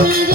Grazie.